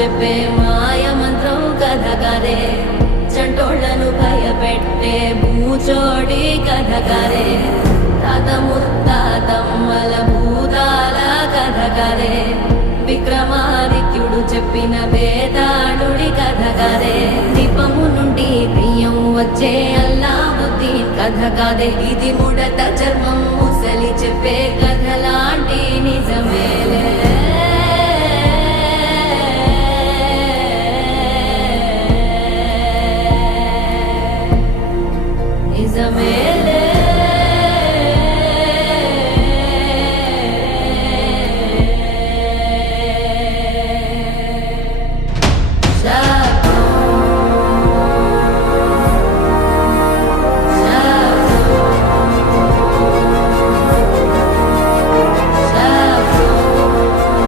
చెప్పే మాయ మంత్రం కథ కదే, చంటోళ్లను భయపెట్టే భూచోడి కథ కదే, తాత ముత్తాతమ్మల భూతాల కథ కదే, విక్రమాదిత్యుడు చెప్పిన వేదాళుడి కథ కదే, దీపము నుండి బియ్యం వచ్చే అల్లావుద్దీన్ కథ కాదే, ఇది ముడత చర్మం ముసలి చెప్పే కథలాంటి నిజమే.